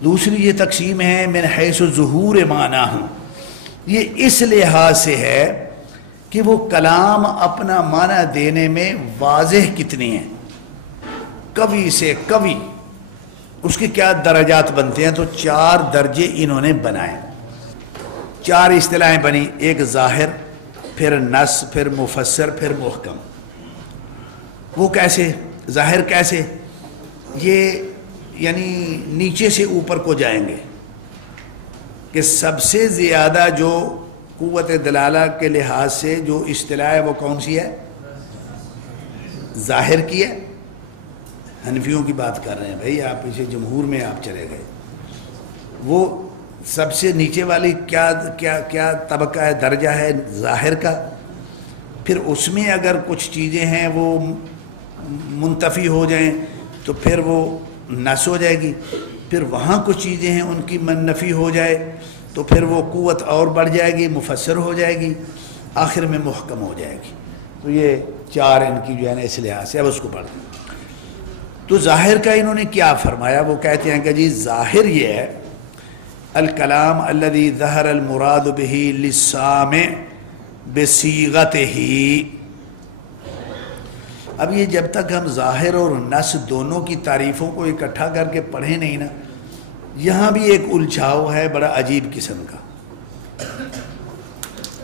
دوسری یہ تقسیم ہے من حیث ظہور معنی ہوں، یہ اس لحاظ سے ہے کہ وہ کلام اپنا معنی دینے میں واضح کتنی ہیں، قوی سے قوی، اس کے کیا درجات بنتے ہیں، تو 4 درجے انہوں نے بنائے، 4 اصطلاحیں بنی، ایک ظاہر، پھر نص، پھر مفسر، پھر محکم۔ وہ کیسے؟ ظاہر کیسے؟ یہ یعنی نیچے سے اوپر کو جائیں گے کہ سب سے زیادہ جو قوت دلالہ کے لحاظ سے جو اصطلاح ہے وہ کون سی ہے؟ ظاہر کی ہے۔ حنفیوں کی بات کر رہے ہیں بھائی، آپ اسے جمہور میں آپ چلے گئے، وہ سب سے نیچے والی کیا طبقہ ہے، درجہ ہے ظاہر کا، پھر اس میں اگر کچھ چیزیں ہیں وہ منتفی ہو جائیں تو پھر وہ نص ہو جائے گی، پھر وہاں کچھ چیزیں ہیں ان کی منفی ہو جائے تو پھر وہ قوت اور بڑھ جائے گی، مفسر ہو جائے گی، آخر میں محکم ہو جائے گی۔ تو یہ 4 ان کی جو ہے نا اس لحاظ سے، اب اس کو پڑھ دیں۔ تو ظاہر کا انہوں نے کیا فرمایا؟ وہ کہتے ہیں کہ جی ظاہر یہ ہے الکلام الذی ظہر المراد بہ للسامع بصیغتہ۔ اب یہ جب تک ہم ظاہر اور نص دونوں کی تعریفوں کو اکٹھا کر کے پڑھیں نہیں نا، یہاں بھی ایک الجھاؤ ہے بڑا عجیب قسم کا۔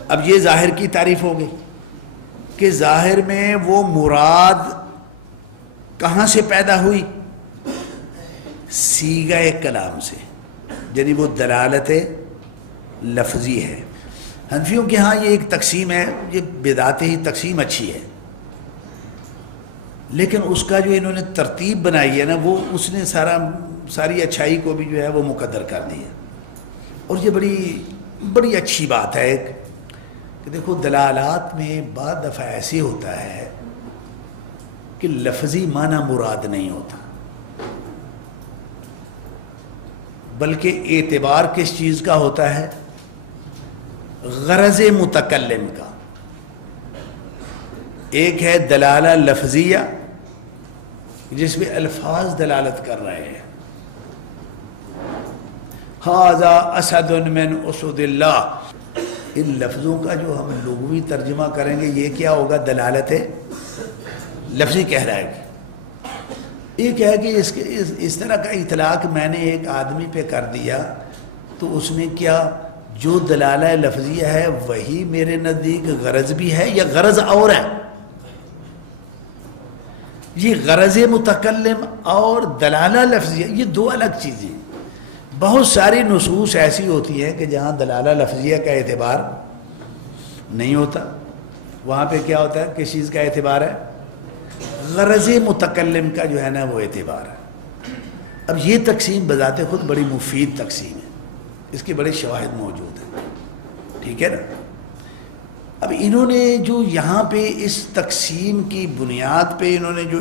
اب یہ ظاہر کی تعریف ہوگی کہ ظاہر میں وہ مراد کہاں سے پیدا ہوئی؟ صیغہ کلام سے، یعنی وہ دلالت لفظی ہے۔ حنفیوں کے ہاں یہ ایک تقسیم ہے، یہ بذات ہی تقسیم اچھی ہے، لیکن اس کا جو انہوں نے ترتیب بنائی ہے نا، وہ اس نے ساری اچھائی کو بھی جو ہے وہ مقدر کر دی ہے۔ اور یہ بڑی اچھی بات ہے کہ دیکھو دلالات میں بعض دفعہ ایسے ہوتا ہے کہ لفظی معنی مراد نہیں ہوتا، بلکہ اعتبار کس چیز کا ہوتا ہے؟ غرض متکلم کا۔ ایک ہے دلالہ لفظیہ جس میں الفاظ دلالت کر رہے ہیں، ھذا اسد من اسد اللہ، ان لفظوں کا جو ہم لغوی ترجمہ کریں گے یہ کیا ہوگا؟ دلالت لفظی کہہ رہا ہے۔ ایک ہے کہ اس طرح کا اطلاق میں نے ایک آدمی پہ کر دیا تو اس میں کیا جو دلالہ لفظیہ ہے وہی میرے نزدیک غرض بھی ہے یا غرض اور ہے؟ یہ غرض متکلم اور دلالہ لفظیہ یہ 2 الگ چیزیں۔ بہت ساری نصوص ایسی ہوتی ہیں کہ جہاں دلالہ لفظیہ کا اعتبار نہیں ہوتا، وہاں پہ کیا ہوتا ہے؟ کس چیز کا اعتبار ہے؟ غرض متکلم کا جو ہے نا وہ اعتبار ہے۔ اب یہ تقسیم بذات خود بڑی مفید تقسیم ہے، اس کے بڑے شواہد موجود ہیں، ٹھیک ہے نا۔ اب انہوں نے جو یہاں پہ اس تقسیم کی بنیاد پہ انہوں نے جو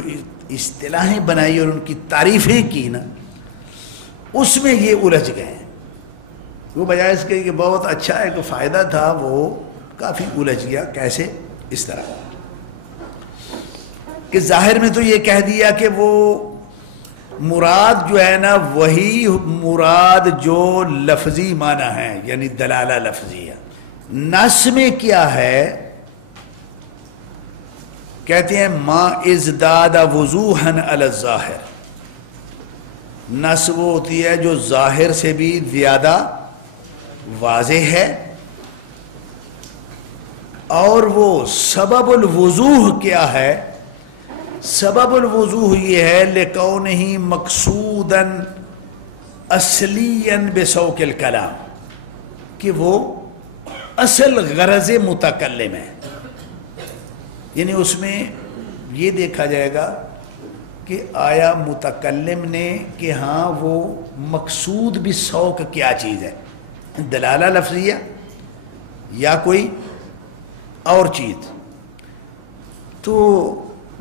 اصطلاحیں بنائی اور ان کی تعریفیں کی نا، اس میں یہ الجھ گئے ہیں۔ وہ بجائے اس کے کہ بہت اچھا ایک فائدہ تھا، وہ کافی الجھ گیا۔ کیسے؟ اس طرح کہ ظاہر میں تو یہ کہہ دیا کہ وہ مراد جو ہے نا وہی مراد جو لفظی معنی ہے، یعنی دلالہ لفظی ہے۔ نص میں کیا ہے؟ کہتے ہیں ما ازداد وضوحا علی الظاہر، نص وہ ہوتی ہے جو ظاہر سے بھی زیادہ واضح ہے، اور وہ سبب الوضوح کیا ہے؟ سبب الوضوح یہ ہے لکونہ مقصودا اصلیا بسوق الکلام، کہ وہ اصل غرض متکلم ہے، یعنی اس میں یہ دیکھا جائے گا کہ آیا متکلم نے کہ ہاں وہ مقصود بھی سوق کیا چیز ہے، دلالہ لفظیہ یا کوئی اور چیز۔ تو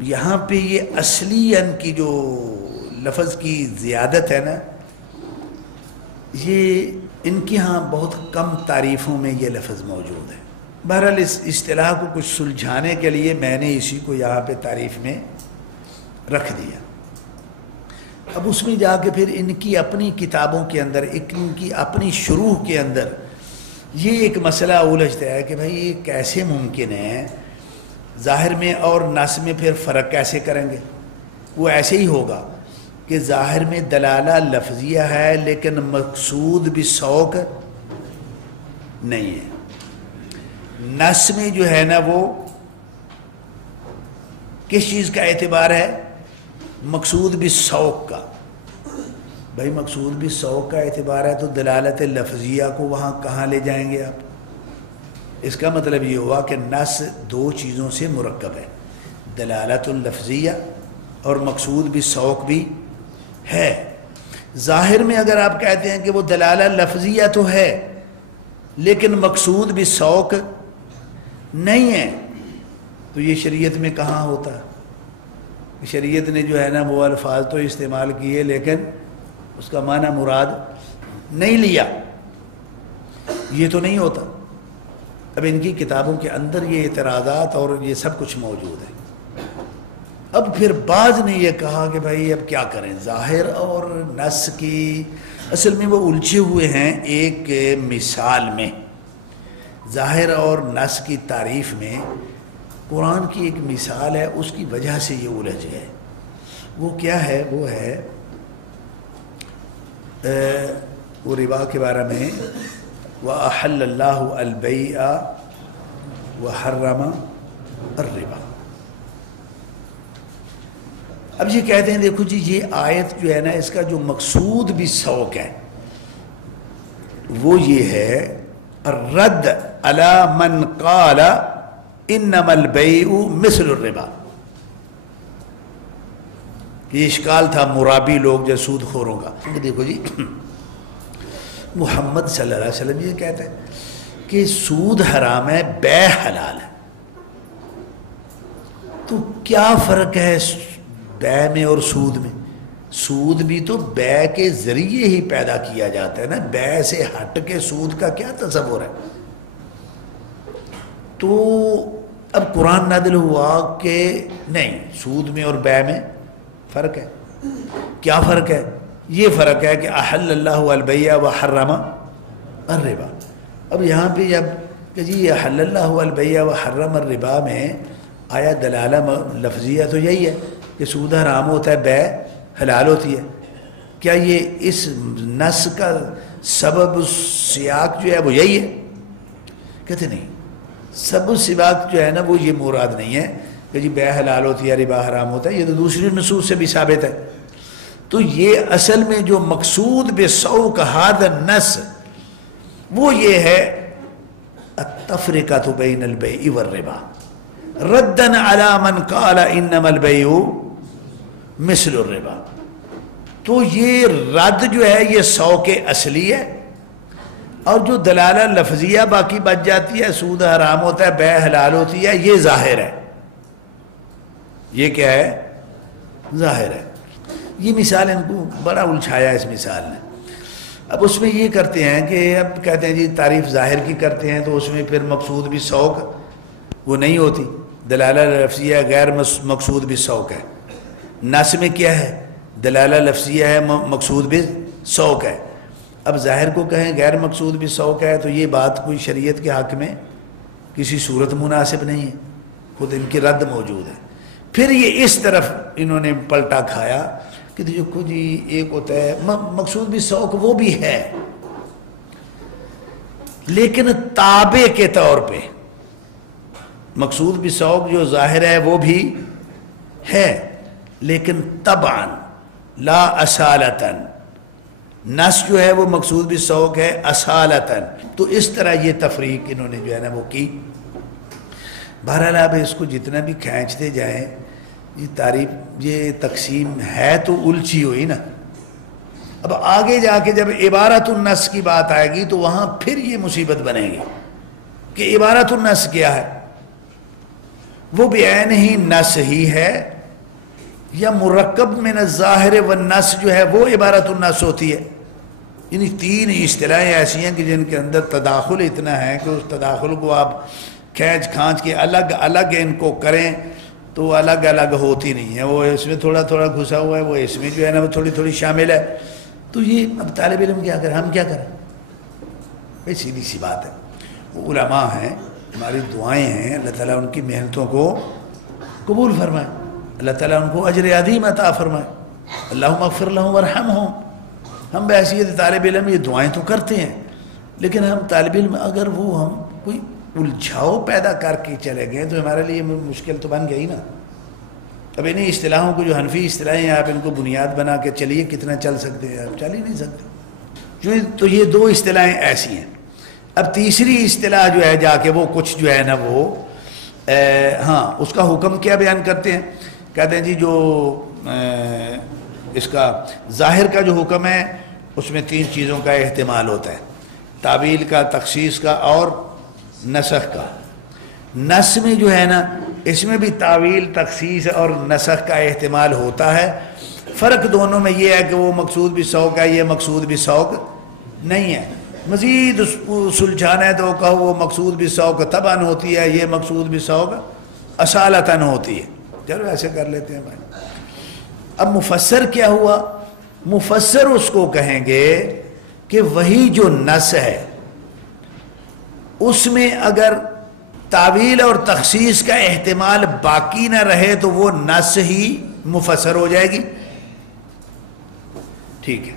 یہاں پہ یہ اصلی ان کی جو لفظ کی زیادت ہے نا، یہ ان کے ہاں بہت کم تعریفوں میں یہ لفظ موجود ہے۔ بہرحال اس اصطلاح کو کچھ سلجھانے کے لیے میں نے اسی کو یہاں پہ تعریف میں رکھ دیا۔ اب اس میں جا کے پھر ان کی اپنی کتابوں کے اندر، ان کی اپنی شروح کے اندر یہ ایک مسئلہ الجھتا ہے کہ بھائی یہ کیسے ممکن ہے، ظاہر میں اور نص میں پھر فرق کیسے کریں گے؟ وہ ایسے ہی ہوگا کہ ظاہر میں دلالہ لفظیہ ہے لیکن مقصود بالسوق نہیں ہے، نص میں جو ہے نا وہ کس چیز کا اعتبار ہے؟ مقصود بالسوق کا۔ بھائی مقصود بالسوق کا اعتبار ہے تو دلالت لفظیہ کو وہاں کہاں لے جائیں گے آپ؟ اس کا مطلب یہ ہوا کہ نص دو چیزوں سے مرکب ہے، دلالت اللفظیہ اور مقصود بالسوق بھی ہے۔ ظاہر میں اگر آپ کہتے ہیں کہ وہ دلالہ لفظیہ تو ہے لیکن مقصود بالسوق نہیں ہے، تو یہ شریعت میں کہاں ہوتا ہے؟ شریعت نے جو ہے نا وہ الفاظ تو استعمال کیے لیکن اس کا معنی مراد نہیں لیا، یہ تو نہیں ہوتا۔ اب ان کی کتابوں کے اندر یہ اعتراضات اور یہ سب کچھ موجود ہے۔ اب پھر بعض نے یہ کہا کہ بھائی اب کیا کریں، ظاہر اور نص کی اصل میں وہ الجھے ہوئے ہیں ایک مثال میں۔ ظاہر اور نص کی تعریف میں قرآن کی ایک مثال ہے، اس کی وجہ سے یہ الجھ گئے۔ وہ کیا ہے؟ وہ ہے وہ ربا کے بارے میں، وَأَحَلَّ اللَّهُ الْبَيْعَ وَحَرَّمَ الرِّبَا۔ اب یہ کہتے ہیں دیکھو جی یہ آیت جو ہے نا اس کا جو مقصود بھی سوق ہے وہ یہ ہے الرد علی من قال انما البیع مثل الربا۔ یہ اشکال تھا مرابی لوگ جو سود خوروں کا، دیکھو جی محمد صلی اللہ علیہ وسلم یہ کہتے ہیں کہ سود حرام ہے، بیع حلال ہے، تو کیا فرق ہے بیع میں اور سود میں؟ سود بھی تو بیع کے ذریعے ہی پیدا کیا جاتا ہے نا، بیع سے ہٹ کے سود کا کیا تصور ہے؟ تو اب قرآن نازل ہوا کہ نہیں، سود میں اور بیع میں فرق ہے۔ کیا فرق ہے؟ یہ فرق ہے کہ احل اللہ البیع وحرم الربا۔ اب یہاں پہ جب کہ جی احل اللہ البیع وحرم الربا میں آیا دلالہ لفظیہ تو یہی ہے کہ سود حرام ہوتا ہے، بیع حلال ہوتی ہے، کیا یہ اس نص کا سبب سیاق جو ہے وہ یہی ہے؟ کہتے نہیں، سبب سیاق جو ہے نا وہ یہ مراد نہیں ہے کہ جی بیع حلال ہوتی ہے ربا حرام ہوتا ہے، یہ تو دوسری نصوص سے بھی ثابت ہے۔ تو یہ اصل میں جو مقصود بسوق ھذا النص وہ یہ ہے التفرقۃ بین البیع والربا ردا علی من قال انما البیع مثل الربا۔ تو یہ رد جو ہے یہ سوق اصلی ہے، اور جو دلالہ لفظیہ باقی بچ جاتی ہے، سود حرام ہوتا ہے، بیع حلال ہوتی ہے، یہ ظاہر ہے۔ یہ کیا ہے؟ ظاہر ہے۔ یہ مثال ان کو بڑا الجھایا اس مثال نے۔ اب اس میں یہ کرتے ہیں کہ اب کہتے ہیں جی تعریف ظاہر کی کرتے ہیں تو اس میں پھر مقصود بھی سوق وہ نہیں ہوتی، دلالہ لفظیہ غیر مقصود بھی سوق ہے۔ نص میں کیا ہے؟ دلالہ لفظیہ ہے، مقصود بھی سوق ہے۔ اب ظاہر کو کہیں غیر مقصود بھی سوق ہے تو یہ بات کوئی شریعت کے حق میں کسی صورت مناسب نہیں ہے، خود ان کی رد موجود ہے۔ پھر یہ اس طرف انہوں نے پلٹا کھایا کہ دیکھو جی ایک ہوتا ہے مقصود بھی سوق وہ بھی ہے لیکن تابع کے طور پہ، مقصود بھی سوق جو ظاہر ہے وہ بھی ہے لیکن طبعاً لا اصالتاً، نص جو ہے وہ مقصود بھی سوق ہے اصالتاً۔ تو اس طرح یہ تفریق انہوں نے جو ہے نا وہ کی۔ بہرحال اب اس کو جتنا بھی کھینچتے جائیں یہ تعریف یہ تقسیم ہے تو الجھی ہوئی نا۔ اب آگے جا کے جب عبارت النص کی بات آئے گی تو وہاں پھر یہ مصیبت بنے گی کہ عبارت النص کیا ہے، وہ بعین ہی نص ہی ہے یا مرکب من الظاہر والنص جو ہے وہ عبارت النص ہوتی ہے۔ یعنی تین اصطلاحیں ایسی ہیں کہ جن کے اندر تداخل اتنا ہے کہ اس تداخل کو آپ کھینچ کھانچ کے الگ الگ ان کو کریں تو الگ الگ ہوتی نہیں ہے، وہ اس میں تھوڑا تھوڑا گھسا ہوا ہے، وہ اس میں جو ہے نا وہ تھوڑی تھوڑی شامل ہے. تو یہ اب طالب علم کیا کریں، ہم کیا کریں؟ بھائی سیدھی سی بات ہے، وہ علماء ہیں، ہماری دعائیں ہیں، اللہ تعالیٰ ان کی محنتوں کو قبول فرمائے، اللہ تعالیٰ ان کو اجر عظیم عطا فرمائے، اللہم اغفر لہم ورحمہم. ہم بحیثیت طالب علم یہ دعائیں تو کرتے ہیں، لیکن ہم طالب علم اگر وہ ہم کوئی الجھاؤ پیدا کر کے چلے گئے تو ہمارے لیے مشکل تو بن گئی نا. اب انہیں اصطلاحوں کو جو حنفی اصطلاحیں ہیں آپ ان کو بنیاد بنا کے چلیے کتنا چل سکتے ہیں، آپ چل ہی نہیں سکتے. تو یہ دو اصطلاحیں ایسی ہیں. اب تیسری اصطلاح جو ہے جا کے وہ کچھ جو ہے نا وہ ہاں اس کا حکم کیا بیان کرتے ہیں، کہتے ہیں جی جو اس کا ظاہر کا جو حکم ہے اس میں 3 چیزوں کا احتمال ہوتا ہے، تعویل کا، تخصیص کا اور نسخ کا. نص میں جو ہے نا اس میں بھی تعویل، تخصیص اور نسخ کا احتمال ہوتا ہے. فرق دونوں میں یہ ہے کہ وہ مقصود بھی سوق ہے، یہ مقصود بھی سوق نہیں ہے. مزید سلجھانا ہے تو کہو وہ مقصود بھی سوق طبعاً ہوتی ہے، یہ مقصود بھی سوق اصالتاً ہوتی ہے. چلو ایسے کر لیتے ہیں بھائی. اب مفسر کیا ہوا؟ مفسر اس کو کہیں گے کہ وہی جو نص ہے اس میں اگر تعویل اور تخصیص کا احتمال باقی نہ رہے تو وہ نص ہی مفسر ہو جائے گی. ٹھیک ہے،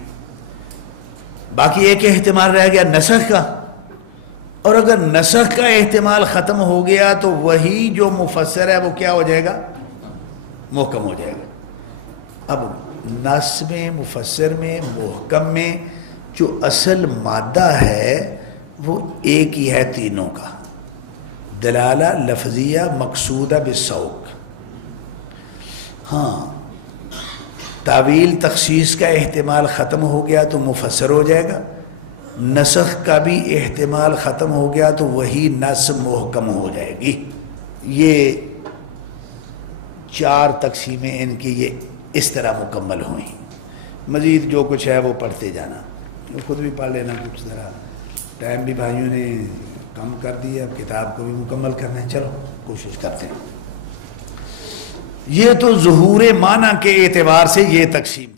باقی ایک احتمال رہ گیا نسخ کا، اور اگر نسخ کا احتمال ختم ہو گیا تو وہی جو مفسر ہے وہ کیا ہو جائے گا؟ محکم ہو جائے گا. اب نص میں، مفسر میں، محکم میں جو اصل مادہ ہے وہ ایک ہی ہے تینوں کا، دلالہ لفظیہ مقصودہ بالسوق. ہاں تعویل تخصیص کا احتمال ختم ہو گیا تو مفسر ہو جائے گا، نسخ کا بھی احتمال ختم ہو گیا تو وہی نص محکم ہو جائے گی. یہ 4 تقسیمیں ان کی یہ اس طرح مکمل ہوئیں. مزید جو کچھ ہے وہ پڑھتے جانا، خود بھی پڑھ لینا کچھ ذرا. ٹائم بھی بھائیوں نے کم کر دیا، اب کتاب کو بھی مکمل کرنا ہے، چلو کوشش کرتے ہیں. یہ تو ظہور معنی کے اعتبار سے یہ تقسیم